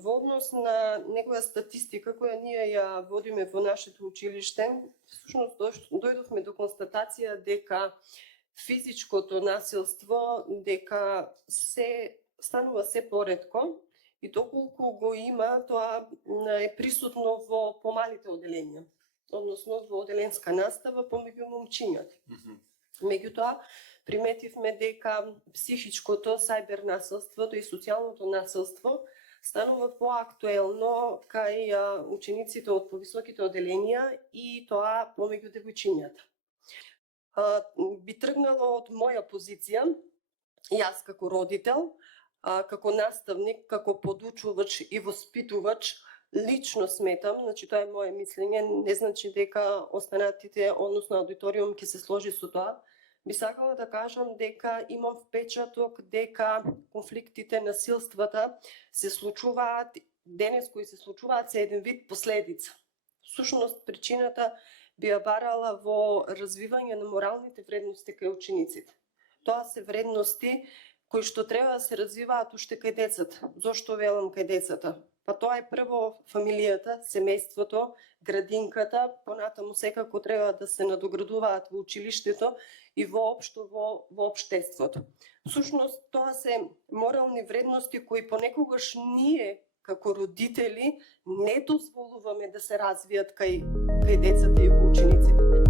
Во однос на некоја статистика која ние ја водиме во нашето училиште, всушност дојдовме до констатација дека физичкото насилство станува се поретко и доколку го има, тоа е присутно во помалите оделенја, односно во оделенска настава помеѓу момчињата. Меѓутоа, приметивме дека психичкото, сајбер насилството и социјалното насилство станува поактуелно кај учениците од повисоките оделенја и тоа помеѓу девојчињата. Би тргнало од моја позиција, јас како родител, како наставник, како подучувач и воспитувач, лично сметам, значи тоа е моje мислење, не значи дека останатите, односно аудиториум ќе се сложи со тоа, би сакала да кажам дека имам впечаток дека конфликтите, насилствата се случуваат денес, кои се случуваат се еден вид последица. Всушност причината би ја барала во развивање на моралните вредности кај учениците. Тоа се вредности кои што треба да се развиваат уште кај децата. Зошто велам кај децата? Па тоа е прво фамилијата, семејството, градинката, понатаму секако треба да се надоградуваат во училиштето и воопшто во општеството. Всушност тоа се морални вредности кои понекогаш ние како родители не дозволуваме да се развијат кај децата и учениците.